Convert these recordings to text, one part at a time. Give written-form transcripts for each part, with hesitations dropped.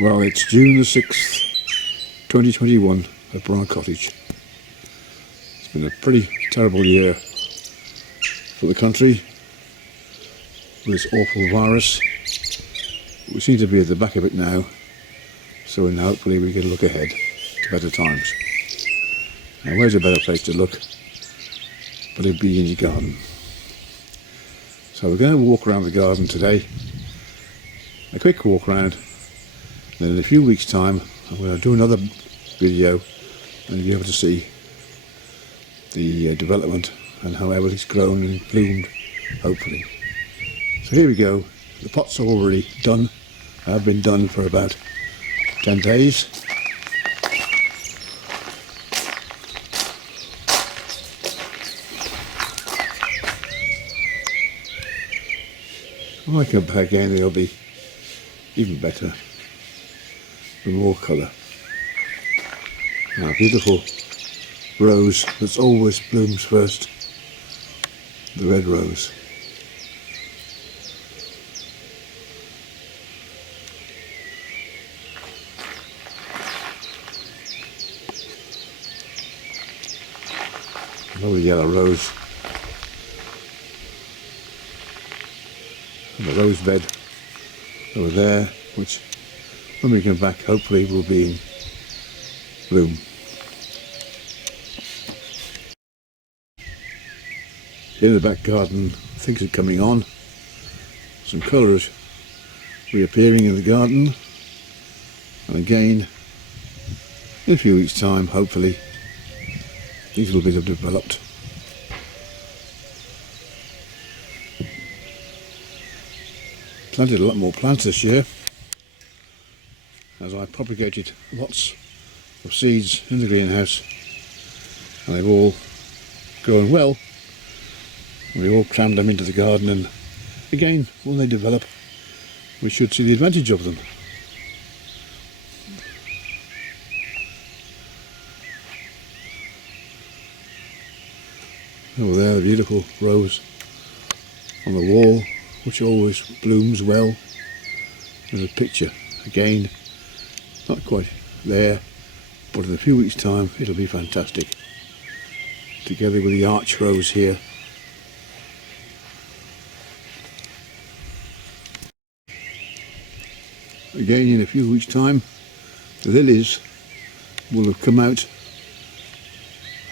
Well, it's June the 6th, 2021 at Briar Cottage. It's been a pretty terrible year for the country with this awful virus. We seem to be at the back of it now, so now hopefully we can look ahead to better times. Now, where's a better place to look but it'd be in your garden? So we're going to walk around the garden today, a quick walk around. Then in a few weeks' time I'm going to do another video and you'll be able to see the development and how everything's grown and bloomed, hopefully. So here we go. The pots are already done. Have been done for about 10 days. When I come back again they'll be even better, with more colour. Now, beautiful rose that always blooms first, the red rose. Lovely yellow rose. And the rose bed over there, which when we come back hopefully will be in bloom. In the back garden things are coming on, some colours reappearing in the garden, and again in a few weeks' time hopefully these will be developed. Planted a lot more plants this year as I propagated lots of seeds in the greenhouse, and they've all grown well. We all crammed them into the garden, and again when they develop we should see the advantage of them. Over there, the beautiful rose on the wall, which always blooms well. There's a picture again, not quite there, but in a few weeks' time it'll be fantastic, together with the arch rose here. Again in a few weeks' time the lilies will have come out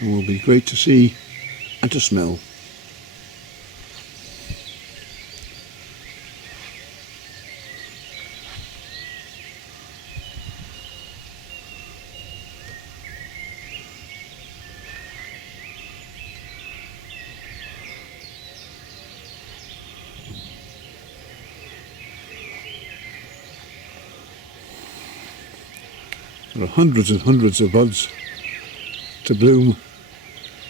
and will be great to see and to smell. There are hundreds and hundreds of buds to bloom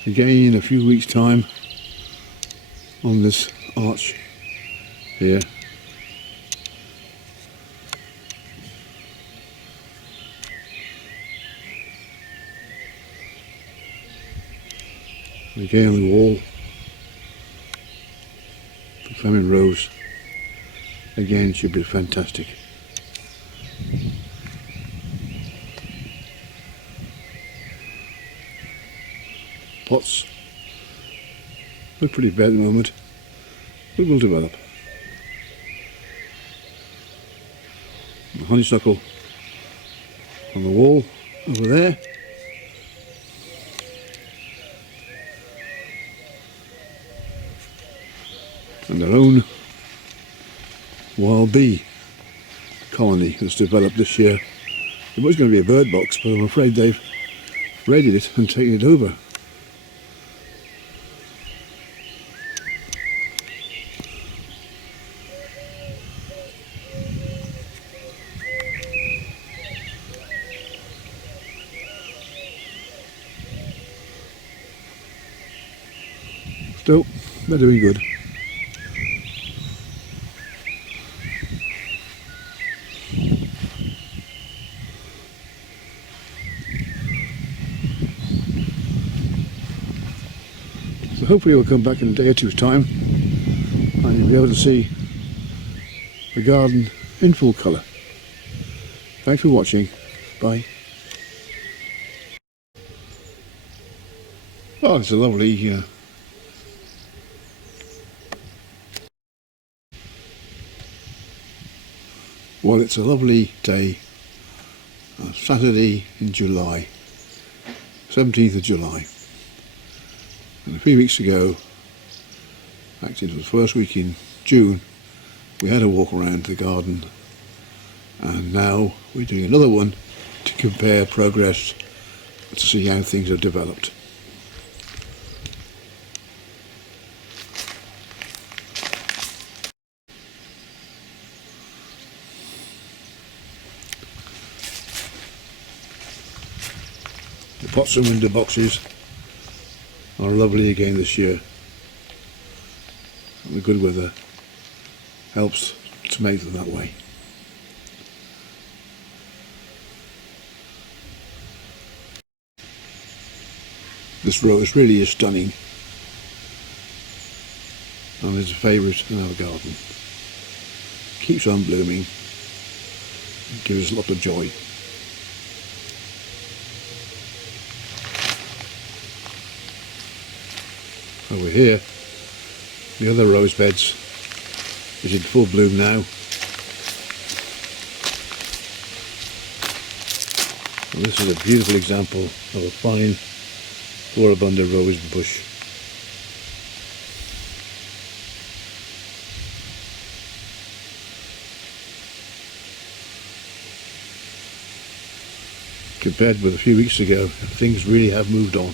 again in a few weeks' time on this arch here. And again on the wall, the flaming rose again should be fantastic. Pots look pretty bad at the moment, but will develop. The honeysuckle on the wall over there. And their own wild bee colony has developed this year. It was going to be a bird box, but I'm afraid they've raided it and taken it over. Still, they're doing good. So hopefully we'll come back in a day or two's time and you'll be able to see the garden in full colour. Thanks for watching. Bye. Oh, it's a lovely well, it's a lovely day, Saturday in July, 17th of July. And a few weeks ago, actually it was the first week in June, we had a walk around the garden, and now we're doing another one to compare progress to see how things have developed. The pots and window boxes are lovely again this year. And the good weather helps to make them that way. This rose really is stunning, and is a favourite in our garden. Keeps on blooming, gives us a lot of joy. Over here, the other rose beds is in full bloom now. And this is a beautiful example of a fine floribunda rose bush. Compared with a few weeks ago, things really have moved on.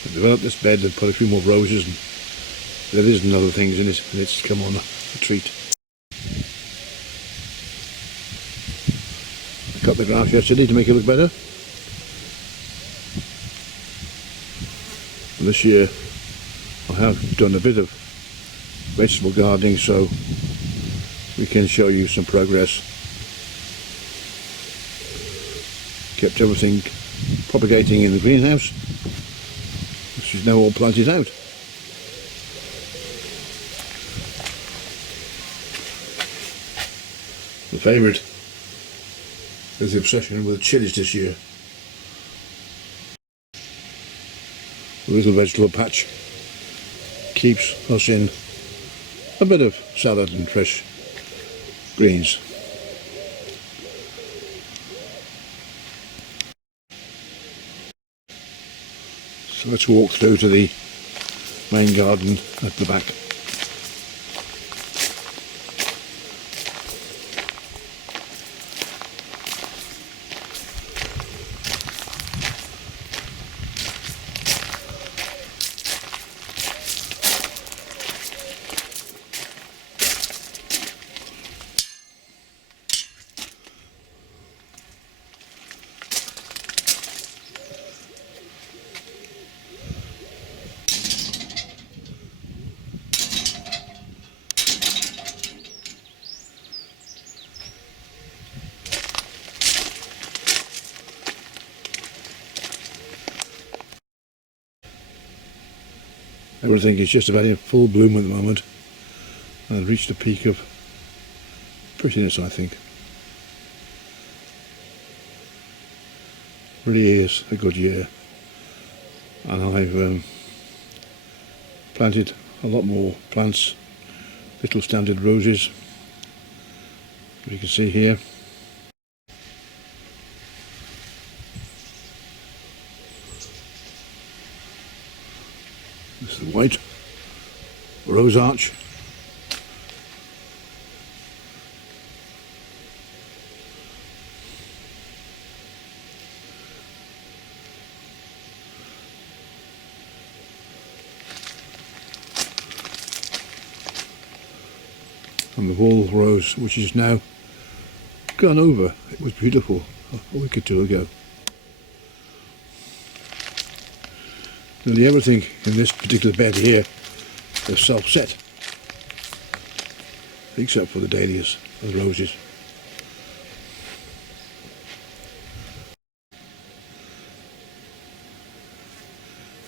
I developed this bed and put a few more roses, and there is another things in it, and it's come on a treat. I cut the grass yesterday to make it look better. And this year I have done a bit of vegetable gardening, so we can show you some progress. Kept everything propagating in the greenhouse, which is now all planted out. The favourite is the obsession with chilies this year. The little vegetable patch keeps us in a bit of salad and fresh greens. So let's walk through to the main garden at the back. Everything is just about in full bloom at the moment, and I've reached a peak of prettiness, I think. Really is a good year, and I've planted a lot more plants, little standard roses, as you can see here. This is the white rose arch. And the wall rose, which is now gone over. It was beautiful a week or two ago. Nearly everything in this particular bed here is self-set, except for the dahlias and the roses.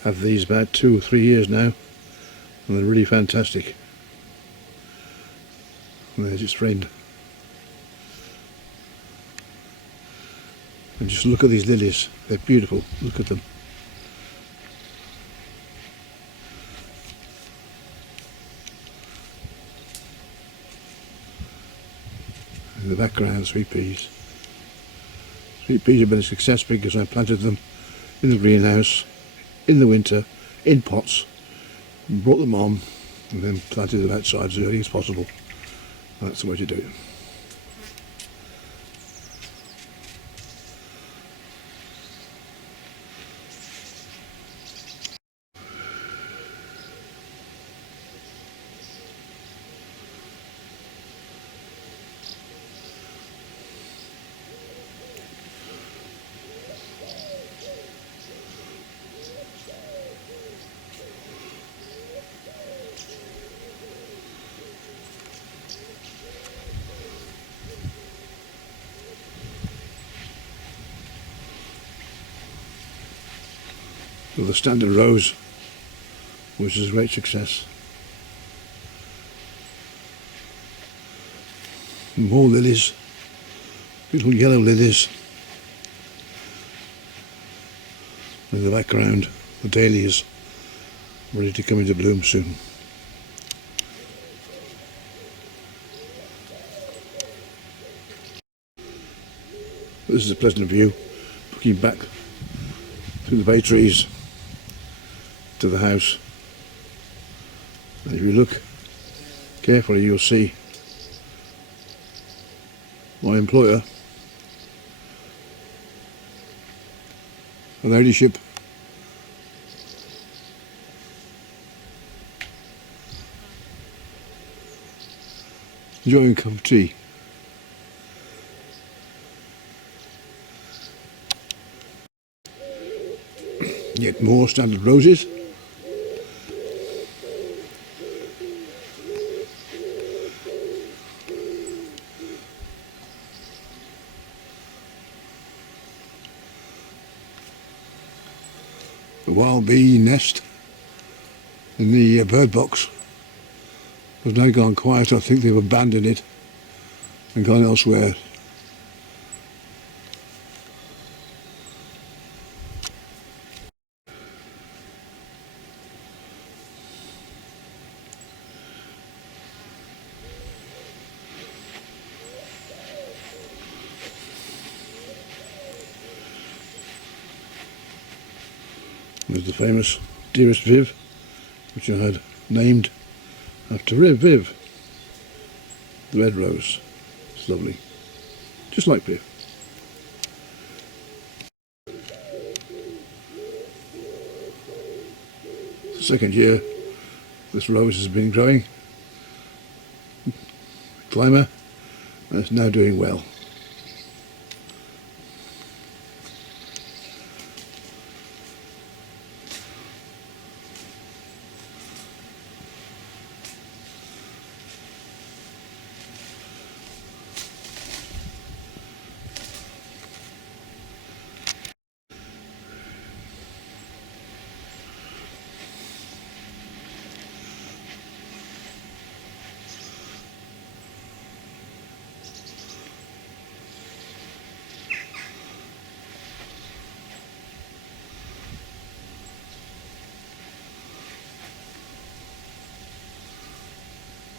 have these about 2 or 3 years now, and they're really fantastic. And there's its friend. And just look at these lilies, they're beautiful, look at them. In the background, sweet peas. Sweet peas have been a success because I planted them in the greenhouse, in the winter, in pots, brought them on, and then planted them outside as early as possible. And that's the way to do it. So the standard rose, which is a great success. More lilies, beautiful yellow lilies. In the background, the dahlias, ready to come into bloom soon. This is a pleasant view, looking back through the bay trees to the house. And if you look carefully, you'll see my employer, a ladyship, enjoying a cup of tea. Yet more standard roses. The wild bee nest in the bird box has now gone quiet. I think they've abandoned it and gone elsewhere. There's the famous Dearest Viv, which I had named after Viv, the red rose. It's lovely, just like Viv. It's the second year this rose has been growing. Climber, and it's now doing well.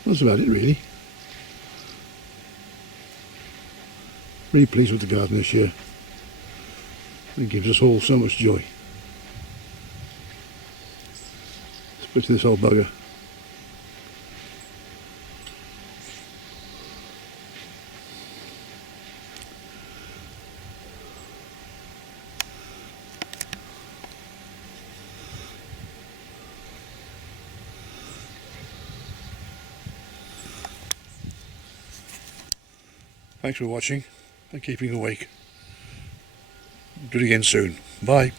That's about it really. Really pleased with the garden this year. It gives us all so much joy. Especially this old bugger. Thanks for watching and keeping awake. Do it again soon. Bye.